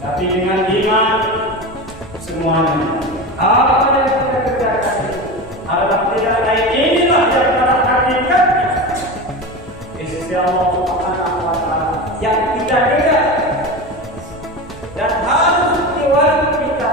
Tapi dengan iman semuanya apa yang kita kerjakan adalah tidak lain, inilah yang pada hakikatnya di sisi Allah Subhanahu wa Ta'ala yang kita dengar dan harus diwajib kita.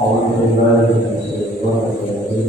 أعوذ بالله من الشيطان الرجيم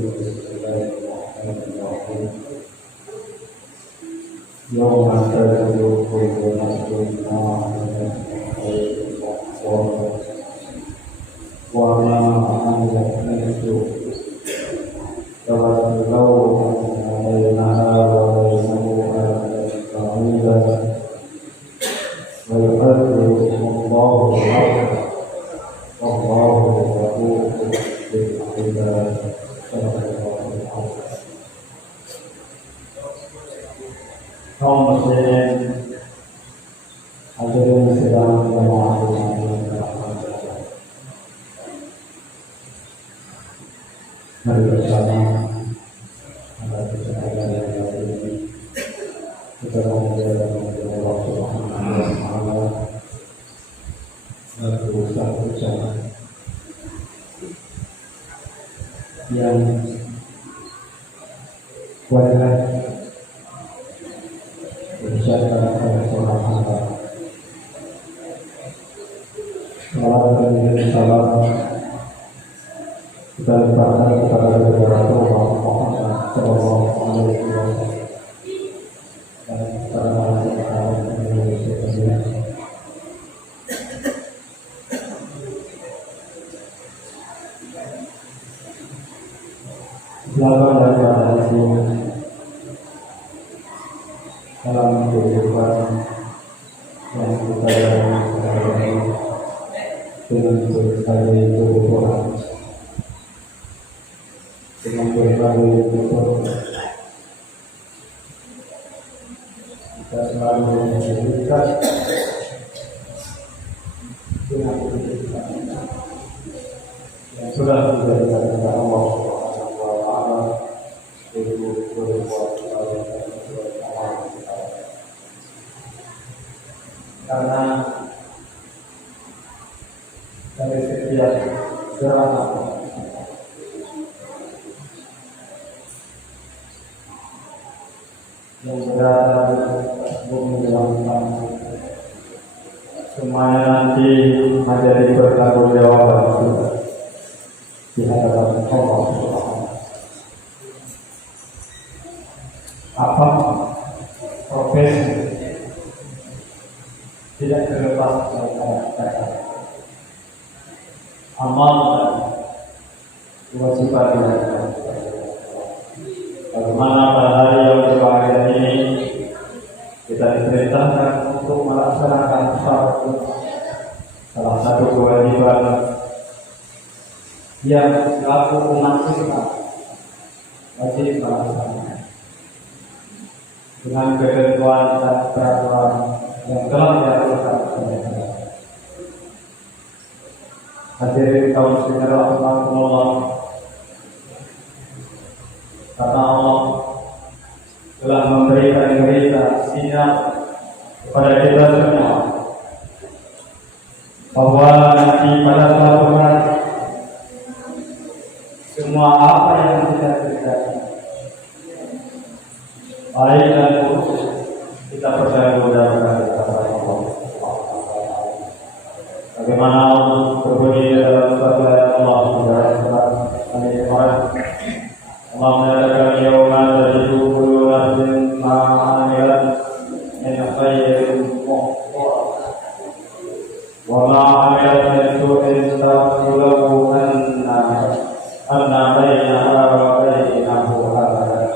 kaum muslimin hadirin sedang jamaah mari bersama kita mengucapkan Allah Subhanahu wa taala dan ucapan yang kuatlah berucapkan kepada seorang hamba salam kita limpahkan kepada Rasulullah Muhammad sallallahu alaihi wasallam dan para sahabat Indonesia sekalian. Selamat datang di dalam kehidupan yang kita jalani dengan berbagai kebutuhan, dengan berbagai kebutuhan kita selalu menjadikan dengan kehidupan yang sudah dijadikan oleh Allah Subhanahu wa taala karena dari setiap gerakan yang berada di bumi langit semuanya nanti menjadi bertanggung jawab di hadapan Allah Subhanahu. Apa profesi tidak terlepas dari kata amal dan kewajiban yang bagaimana pada hari yang berbahagia ini kita diperintahkan untuk melaksanakan salah satu kewajiban yang selaku umat Islam wajib melaksanakan dengan ketentuan dan peraturan yang telah diaturkan oleh Allah. Hadirin kaum muslimin rahimakumullah, karena Allah telah memberikan berita sinyal kepada kita semua bahwa nanti pada suatu hari semua apa yang kita kerjakan baik dan buruk kita percaya kepada Allah. Bagaimana Allah berbunyi dalam suatu ayat Allah Allah menyatakan yauma tajidu kullu nafsin ma 'amilat min khairin muhdarat wa ma 'amilat min su'in taghfiru anna bainaha wa bainahu abadan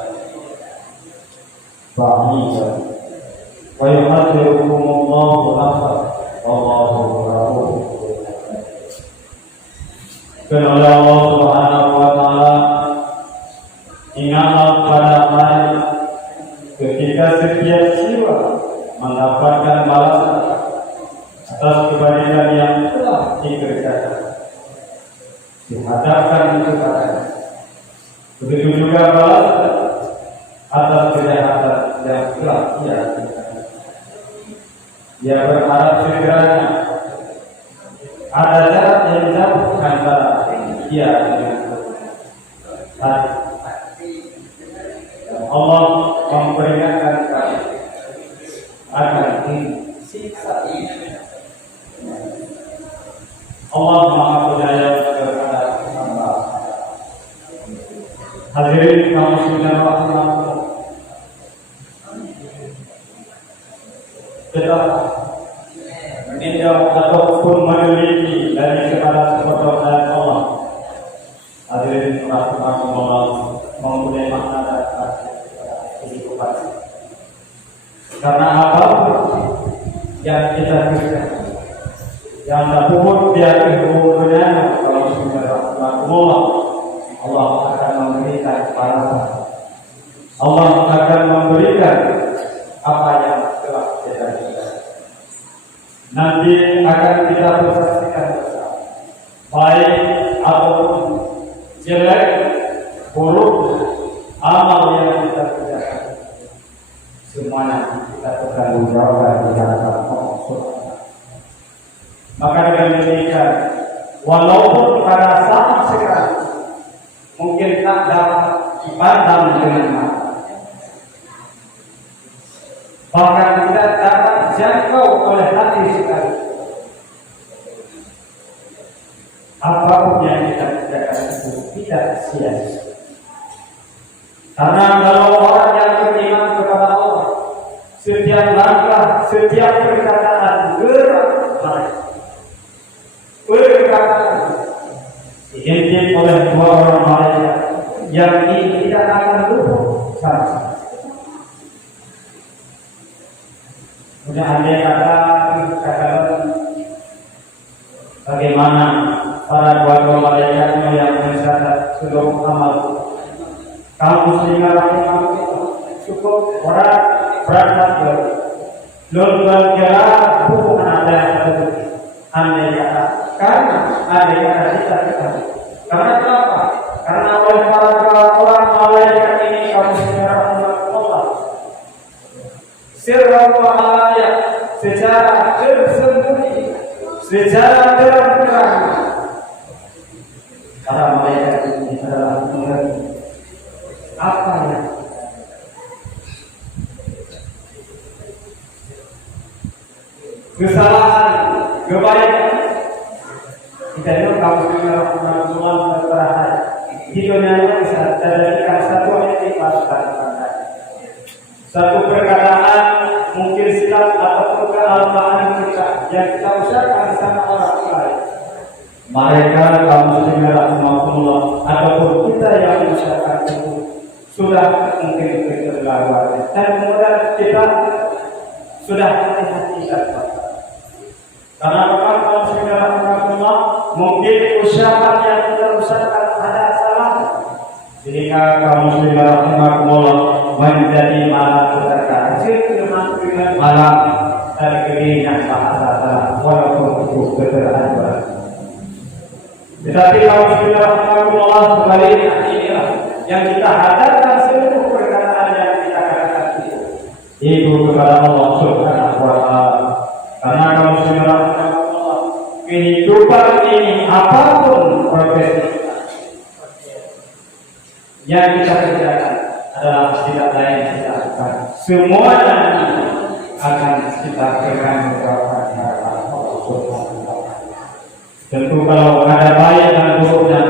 ba'ida wa yuhadirukumullahu nafsan wallahu ghafurur rahim. Karena Allah Subhanahu wa taala ingatlah pada hari ketika setiap jiwa mendapatkan balasan atas kebaikan yang telah dikerjakan dihadapkan kepada begitu juga balasan atas kejahatan yang telah ia kerjakan. Ia berharap segera ada jarak yang jauh antara ia dengan Tuhan. Allah memperingatkan kami akan siksa ini. Allah Maha Penyayang terhadap hamba. Hadirin kaum muslimin rahimakumullah. Kita meninjau ataupun meneliti dari segala sesuatu dari Allah. Hadirin rahimakumullah, mempunyai makna dan arti kehidupan. Karena apapun yang kita kerjakan, yang terpupuk di hati hubungannya kalau sudah rahimakumullah, Allah akan memberikan balasan. Allah akan memberikan apa yang telah kita kerjakan. Nanti akan kita persaksikan bersama, baik ataupun jelek, buruk, amal yang kita kerjakan, semuanya kita bertanggung jawab di hadapan Allah Subhanahu. Maka dengan demikian, walaupun pada saat sekarang mungkin tak dapat dipandang dengan mata, bahkan tidak dapat dijangkau oleh hati sekali, apapun yang kita kerjakan itu tidak sia-sia. Karena kalau orang yang beriman kepada Allah, setiap langkah, setiap perkataan, gerak perkataan diintip oleh dua orang malaikat yang ini tidak akan luput sama. Kemudian andai katakan bagaimana para dua malaikatnya yang mencatat seluruh amal kaum muslimin rahimakumullah, cukup berat luar biasa bukan ada yang terjadi. Andai kata, karena andai kata kita karena apa? Karena oleh para orang malaikat ini kaum muslimin rahimakumullah, sirrullah secara tersembunyi, secara terang-terang, para malaikat ini adalah mengerti apa yang kesalahan, kebaikan kita itu kaum muslimin rahimakumullah berperasaan di dunia bisa terjadi satu etikat satu perkataan mungkin silap atau kealpaan kita yang kita usahakan sama orang lain. Mereka kaum muslimin rahimakumullah ataupun kita yang usahakan itu sudah mungkin keterlaluan dan kemudian kita sudah hati-hati dan karena kaum muslimin rahimakumullah mungkin usahakan yang kita usahakan ada salah sehingga kaum muslimin rahimakumullah menjadi malapetaka malah dari keinginan bahasa walaupun itu keterlaluan. Tetapi kaum muslimin rahimakumullah sebaliknya inilah yang kita hadapkan seluruh perkataan yang kita katakan itu kepada Allah Subhanahu wa Ta'ala. Karena kaum muslimin rahimakumullah, kehidupan ini apapun profesi yang kita kerjakan adalah tidak lain kita lakukan. Semuanya akan kita berikan kepada Allah Subhanahu wa Ta'ala. Tentu kalau ada baik dan buruknya,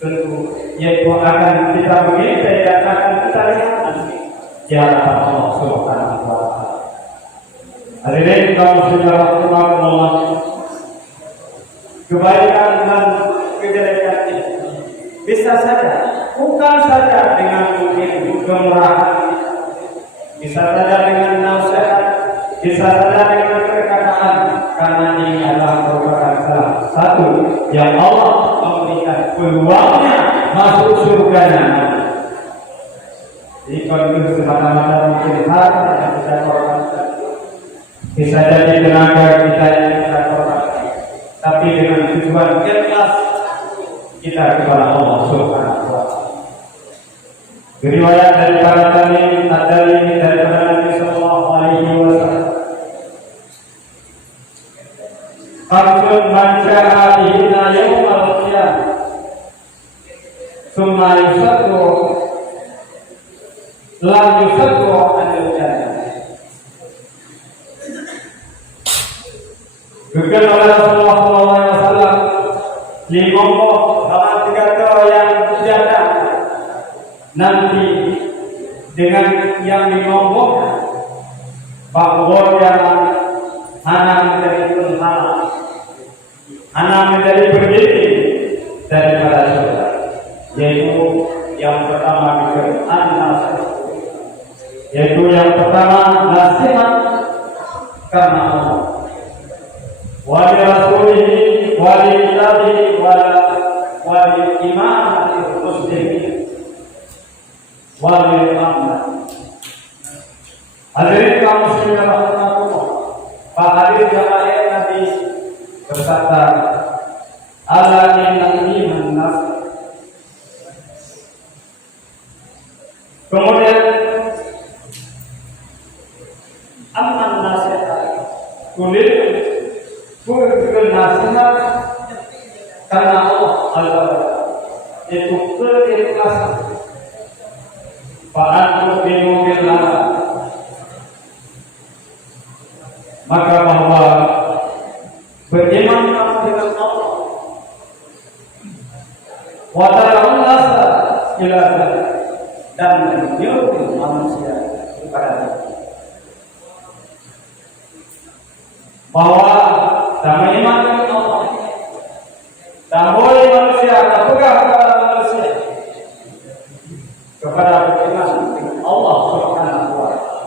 tentu yaitu akan kita mengintai dan akan kita lihat nanti di hadapan Allah Subhanahu wa Ta'ala. Hadirin kaum muslimin rahimakumullah, kebaikan dan kejelekan ini bisa saja, bukan saja dengan mungkin kemurahan, bisa saja dengan nasihat, bisa saja dengan perkataan, karena ini adalah merupakan salah satu yang Allah memberikan peluangnya masuk surganya. Jadi kalau itu semata-mata mungkin harta yang kita korbankan, bisa jadi tenaga kita yang kita korbankan, tapi dengan tujuan ikhlas kita kepada Allah Subhanahu wa Ta'ala. Riwayat dari para tabi'in dari Nabi sallallahu alaihi wasallam, "Qamsun man ja'a bihina yawmal qiyamah, tsumma yusaddu lam yusaddu anil jannah." Bukan oleh Rasulullah sallallahu alaihi wasallam, lima dalam 3 yang datang nanti dengan yang dinombokkan bahwa yang anak menjadi penghalang, anak menjadi berdiri daripada surga, yaitu yang pertama yaitu yang pertama nasihat karena Allah, wali rasulihi, wali kitabihi, wali imamati muslimin, wali amna. Hadirin kaum muslimin rahimakumullah, Pak hadir jamaah Nabi bersabda, ala innal iman nafs. Kemudian aman nasihat kulit nasihat karena Allah itu keikhlasan. Fa'atu bimubillah, maka bahwa beriman dengan Allah, wa ta'ala ila dan menyuruh manusia kepada bahwa sama iman dengan Allah, tak boleh manusia terpegang kepada manusia, kepada beriman dengan Allah Subhanahu wa Ta'ala.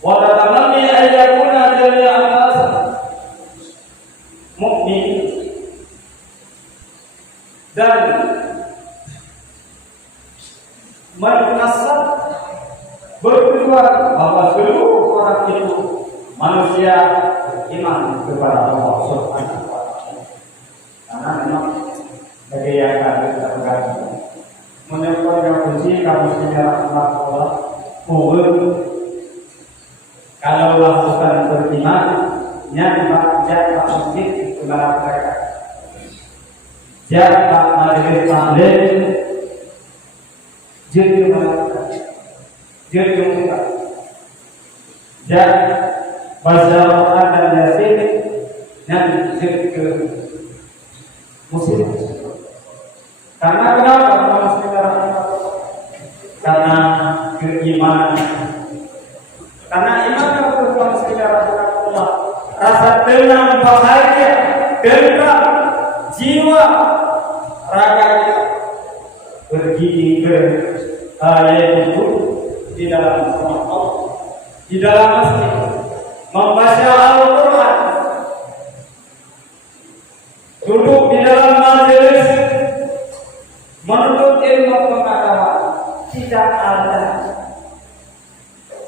Wa tatamani ayyakuna jami'an nas mu'min, dan menasab bertujuan bahwa seluruh orang itu manusia beriman kepada Allah Subhanahu wa Ta'ala. Karena memang bagi yang kami terpegang menyebutkan kunci kamu sejarah Allah kubur. Kalau lakukan beriman, nyata jatah masjid itu dalam mereka, jatah majelis taklim, jadi melakukan, jadi muka, jatah baca Quran dan Yasin, dan ke muslim. Karena kenapa? Karena keimanan. Karena iman yang berkuasa secara Allah, rasa tenang, bahagia, tentram, jiwa, raga kita pergi ke yaitu di dalam rumah Allah, di dalam masjid, membaca Al-Quran, duduk di dalam majelis, menuntut ilmu pengetahuan, tidak ada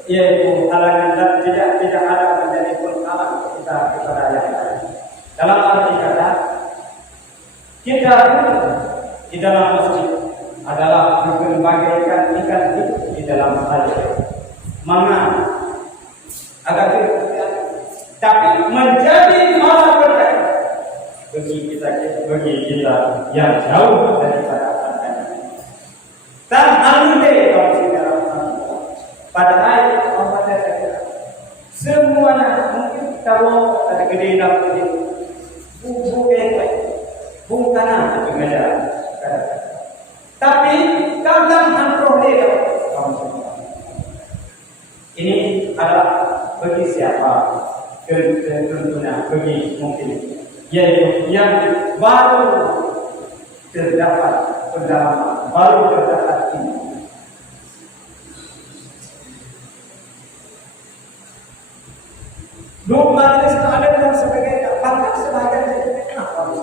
yaitu halangan dan tidak ada menjadi penghalang kita kepada yang lain. Dalam arti kata, kita di dalam masjid adalah membagaikan ikan hidup di dalam air. Mana agak tidak, tapi menjadi malah berkah bagi kita yang jauh daripada Anda. Dan alih pada ayat Allah semuanya mungkin kalau ada gede dalam itu bukan tanah pengajaran, tapi kadang antrohnya ini adalah bagi siapa tentunya bagi mungkin yaitu yang baru terdapat pendalaman, baru terdapat ini. Dua majelis ada dan sebagainya, bahkan sebagian dari kenapa?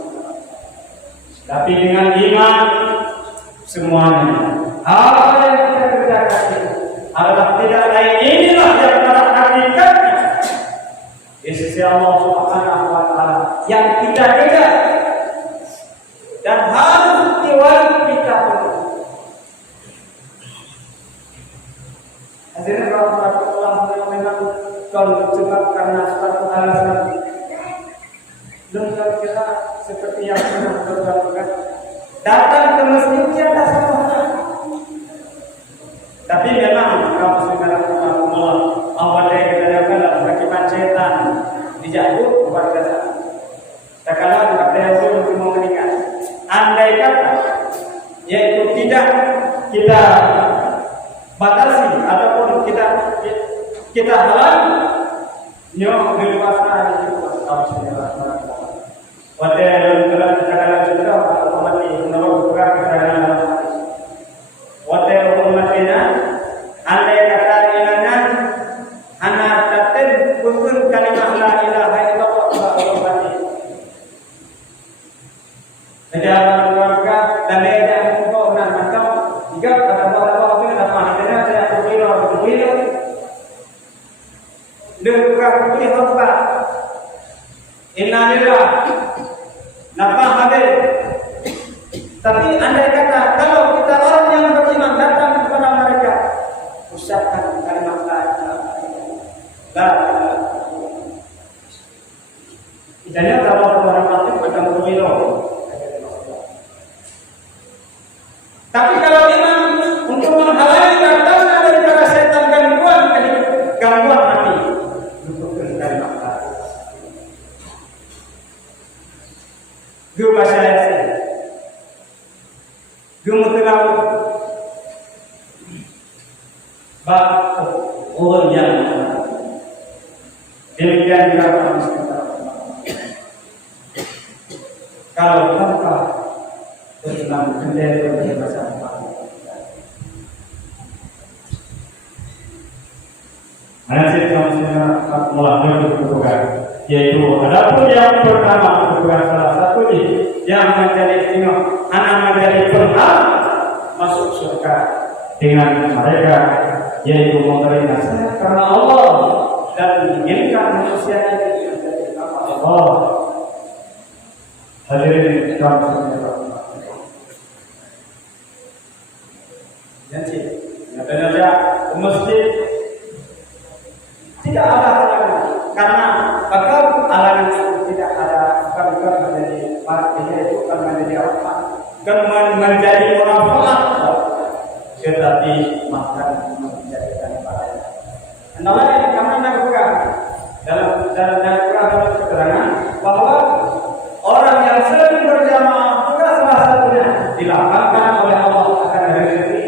Tapi dengan iman semuanya, apa yang kita kerjakan itu adalah tidak lain, inilah yang pada hakikatnya di sisi Allah Subhanahu wa Ta'ala yang kita kejar dan harus diwajib kita penuhi. Hasilnya kalau Allah memang kalau sebab karena suatu alasan dan kita seperti yang pernah berlakukan datang ke masjid tidak sama, tapi memang kalau sudah Allah kita akibat setan dijatuh kepada kita. Tak kalah ada yang mau menikah, kita halang nyo berpuasa itu tahu sebenarnya wate dalam kata kita mati menurut buka keterangan wate umatnya andai kata ilanan anak taten pun kalimat la ilaha illallah wa mati menjaga keluarga dan meja untuk nak macam jika kata Allah itu dapat hidupnya saya berwira Duka kupli hamba innalillah nafah hadir. Tapi andai kata kalau kita orang yang beriman datang kepada mereka ucapkan kalimat la ilaha illallah. Idanya kalau orang mati akan berwira. Tapi kalau iman untuk menghalangi datangnya daripada setan gangguan mati. Gue bahasa Yasin, gue muterau, bab orang yang demikian juga kami kalau tanpa tentang kendali kebebasan Anasir kami mulai bertukar, yaitu adapun yang pertama bertukar salah satu yang menjadi tengok anak menjadi penghalang masuk surga dengan mereka, yaitu memberi nasihat karena Allah dan menginginkan manusia ini menjadi hamba Allah. Hadirin kami jadi ada masjid tidak ada halangan karena bakal halangan itu tidak ada bukan menjadi martinya itu bukan menjadi apa bukan menjadi orang falak tetapi makan menjadikan bahaya. Adalah yang kami lakukan dalam keterangan bahwa orang yang sering berjamaah juga salah satunya dilapangkan oleh Allah akan rezeki.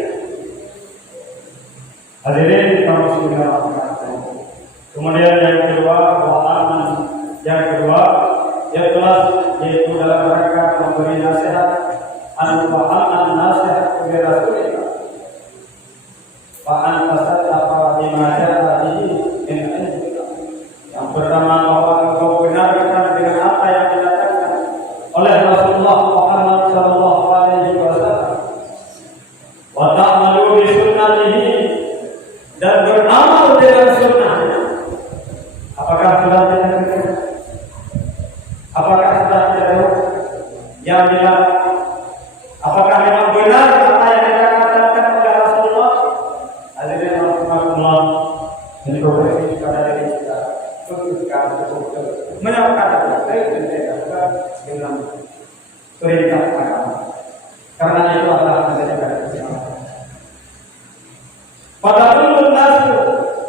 Hadirin kaum muslimin. Kemudian yang kedua, yaitu dalam rangka memberi nasihat, an nasihat kepada Rasulullah. Wa an tasaddaqa bima ja'a bihi min indika. Yang pertama bahwa engkau benarkan dengan apa yang didatangkan oleh Rasulullah Muhammad sallallahu alaihi wasallam. Wa ta'malu bi sunnatihi dan beramal dengan sunnahnya. Apakah sudah tidak? Apakah sudah tidak? Yang bilang, apakah memang benar apa yang dikatakan oleh Rasulullah? Hadirin rahmatullah, introspeksi kepada diri kita, bersikap menyatakan dengan perintah agama. Karena itu adalah menjadikan keselamatan. Pada ulul nasu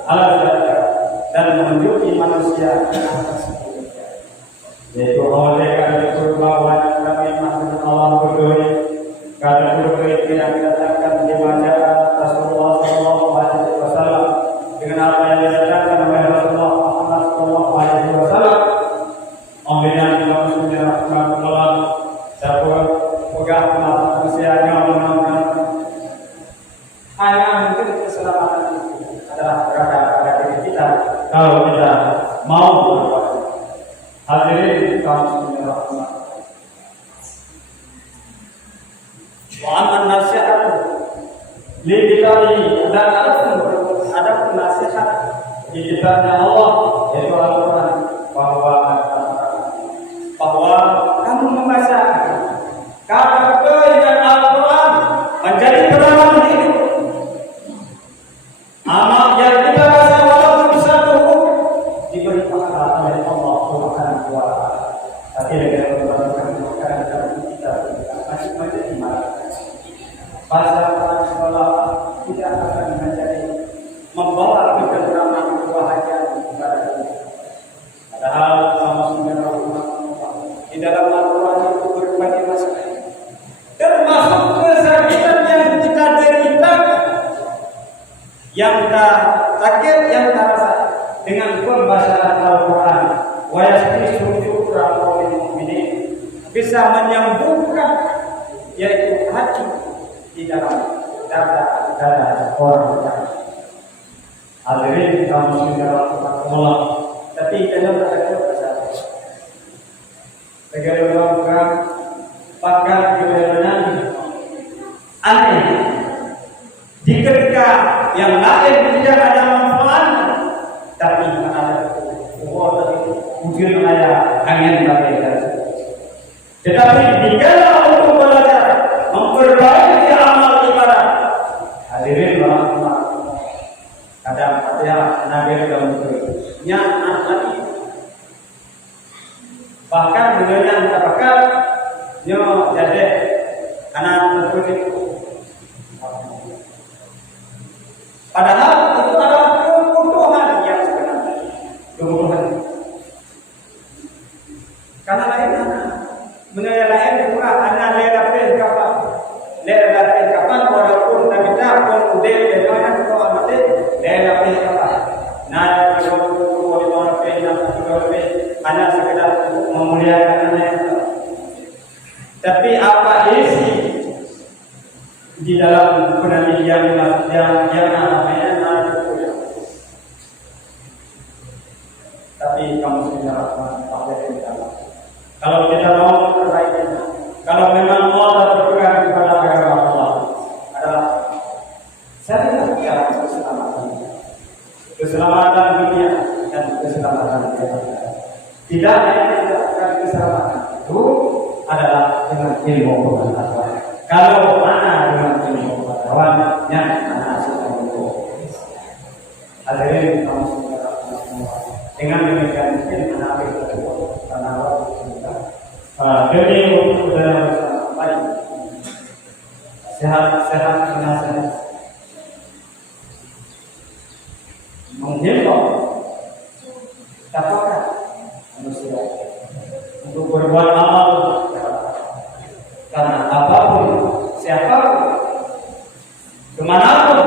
ala dan menunjuki manusia yaitu oleh karena itu bahwa kami masih Allah berdua karena berdua yang dikatakan di majalah Rasulullah SAW dengan apa yang dikatakan oleh Rasulullah Muhammad SAW memberikan manusia rahmatullah dapat pegang manusianya menangkan hanya mungkin keselamatan adalah berada pada diri kita kalau kita mau berbuat. Hadirin kaum muslimin rahmatullah. Wa aman nasihat li kitabi dan ada nasihat di kitabnya Allah yaitu Al-Quran bahwa kamu membaca kata dan Al-Quran menjadi pedoman hidup. Amal yang kita baca walaupun satu diberi pahala oleh Allah Subhanahu wa taala. Tapi dengan melakukan dalam kita masih menjadi malaikat. Baca sekolah tidak akan menjadi membawa ketentraman kebahagiaan bisa menyembuhkan, yaitu hati di dalam dada orang yang hadirin kaum muslimin rahimakumullah. Tapi dalam ada bagaimana pakar kebenaran aneh jika yang lain tidak ada manfaat, tapi ada mungkin ada angin badai. Tetapi jika untuk belajar memperbaiki amal ibadah, hadirin rahmatullah, kadang ada nabi dalam bentuknya lagi. Bahkan dengan apakah nyo jadi anak itu, padahal itu adalah kebutuhan yang sebenarnya, kebutuhan. Karena lain mengenai lain itu anak lelaki kapan walaupun tak bisa pun udah bagaimana kalau amat lelaki kapan. Nah kalau orang hanya sekedar memuliakan anak. Tapi apa isi di dalam penelitian yang namanya tapi kamu sudah kalau kita mau memperbaikinya, kalau memang Allah berpegang kepada agama Allah adalah saya tidak bicara keselamatan dunia dan keselamatan akhirat. Tidak ada keselamatan itu adalah dengan ilmu pengetahuan. Kalau mana dengan ilmu pengetahuan yang mana sudah untuk hadirin kaum muslimin dengan demikian mungkin menarik karena demi udara bersama baik sehat sehat menghimbau apakah manusia untuk berbuat amal karena apapun siapapun kemanapun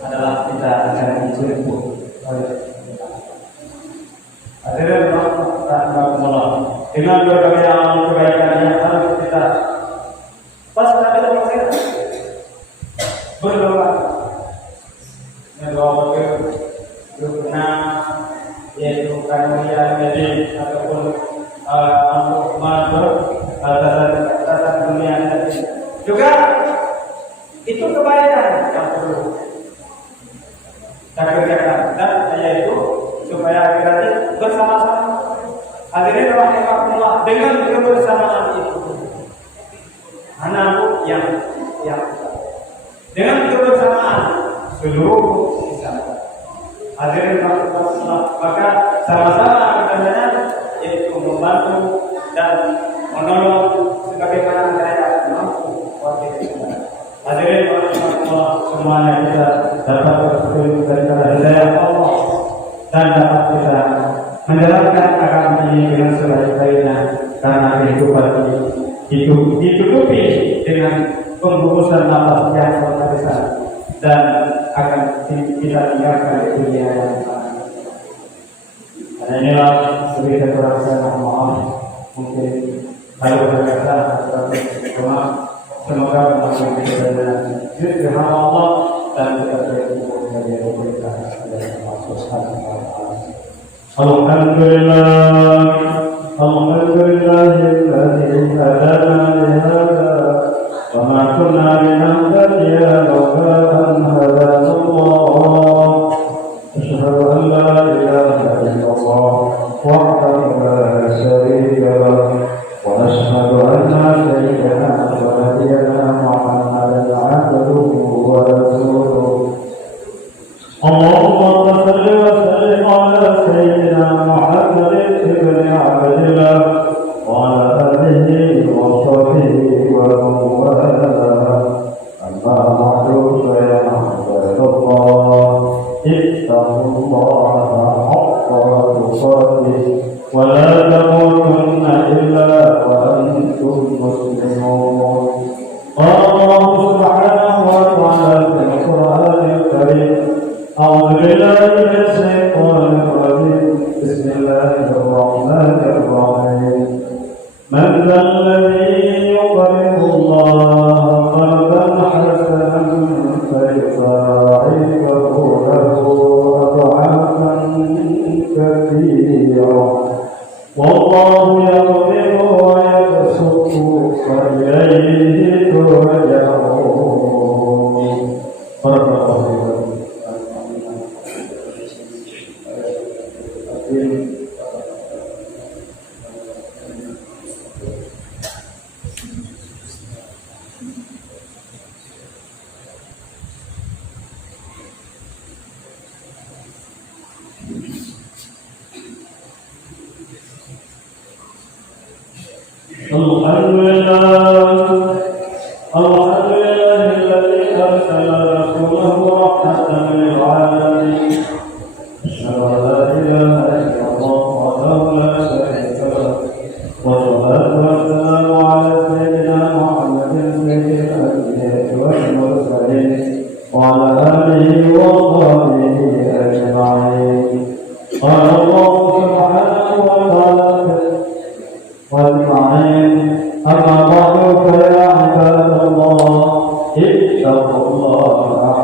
adalah kita akan dijemput oleh hadirin rahmatullah dengan berbagai amal kebaikan yang harus kita pasti ada orang berdoa berguna yaitu karunia jadi ataupun untuk masuk atas dunia juga itu kebaikan yang perlu kita kerjakan dan yaitu supaya akhirnya bersama-sama. Hadirin rahimahullah, dengan kebersamaan itu anakku yang dengan kebersamaan seluruh Islam. Hadirin rahimahullah, maka sama-sama kita yaitu membantu dan menolong sebagaimana saya mampu. Hadirin rahimahullah, semuanya kita dapat bersyukur kepada Allah dan dapat kita menjalankan agama ini dengan sebaik-baiknya karena kehidupan ini ditutupi dengan pemburusan nafas yang sangat besar dan akan kita tinggalkan di dunia yang akan. Karena inilah sedikit perasaan maaf mungkin kalau berkata semoga berhasil kita dengan Allah dan kita berkumpul dari pemerintah dan masyarakat. Alhamdulillah الذي هدانا لهذا وما كنا لنهتدي لولا أن هدانا الله أشهد أن لا إله إلا الله وحده لا شريك له ونشهد أن سيدنا ونبينا محمدا عبده ورسوله اللهم صل وسلم على سيدنا محمد بن عبد الله وعلى آله وصحبه ومن والاه أما بعد فيا عباد الله اتقوا الله حق تقاته ولا تموتن إلا وأنتم مسلمون قال الله سبحانه وتعالى في القرآن الكريم أعوذ بالله من الشيطان الرجيم بسم الله الرحمن الرحيم من ذا الذي يقرض الله قرضا حسنا فيضاعفه له أضعافا كثيرة والله يقبض ويبسط وإليه ترجعون. بارك الله فيكم. الحمد لله الذي أرسل رسوله رحمة للعالمين. أشهد أن لا إله إلا الله وحده لا شريك له والصلاة والسلام على سيدنا محمد سيد الأنبياء والمرسلين وعلى آله وصحبه أجمعين. قال الله سبحانه وتعالى والمعين أما بعد فيا عباد الله اتقوا الله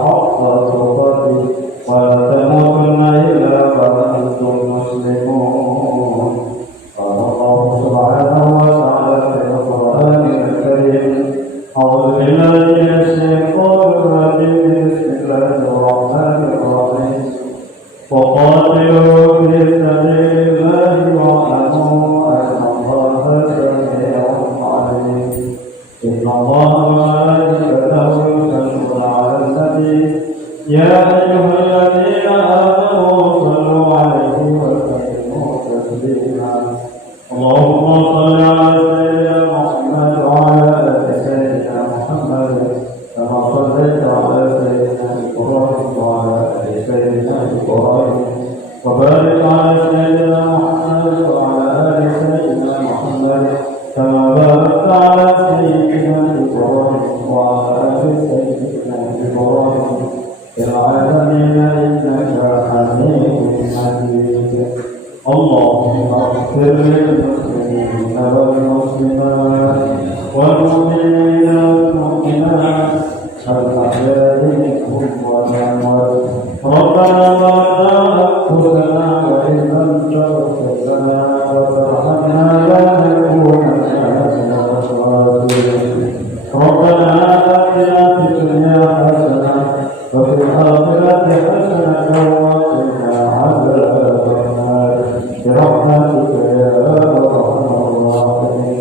حق تقاته ولا تموتن إلا وأنتم مسلمون. قال الله سبحانه وتعالى في القرآن الكريم أعوذ بالله من الشيطان الرجيم بسم الله الرحمن الرحيم وقاتلوا في سبيل الله واعلموا أن الله سميع عليم. إن الله وملائكته يصلون على النبي يا أيها الذين آمنوا صلوا عليه وسلموا تسليما. اللهم صل على سيدنا محمد وعلى آل سيدنا محمد كما صليت على سيدنا إبراهيم وعلى آل سيدنا إبراهيم وبارك على سيدنا محمد وعلى آل سيدنا محمد كما باركت على سيدنا إبراهيم وعلى آل سيدنا إبراهيم في العالمين إنك حميد مجيد. اللهم اغفر للمسلمين والمسلمات والمؤمنين والمؤمنات الأحياء منهم والأموات. ربنا لا تأخذنا وإن لم تغفر لنا وترحمنا لنكونن من الخاسرين. ربنا آتنا في الدنيا حسنة وفي الآخرة حسنة وقنا عذاب النار برحمتك يا أرحم الراحمين.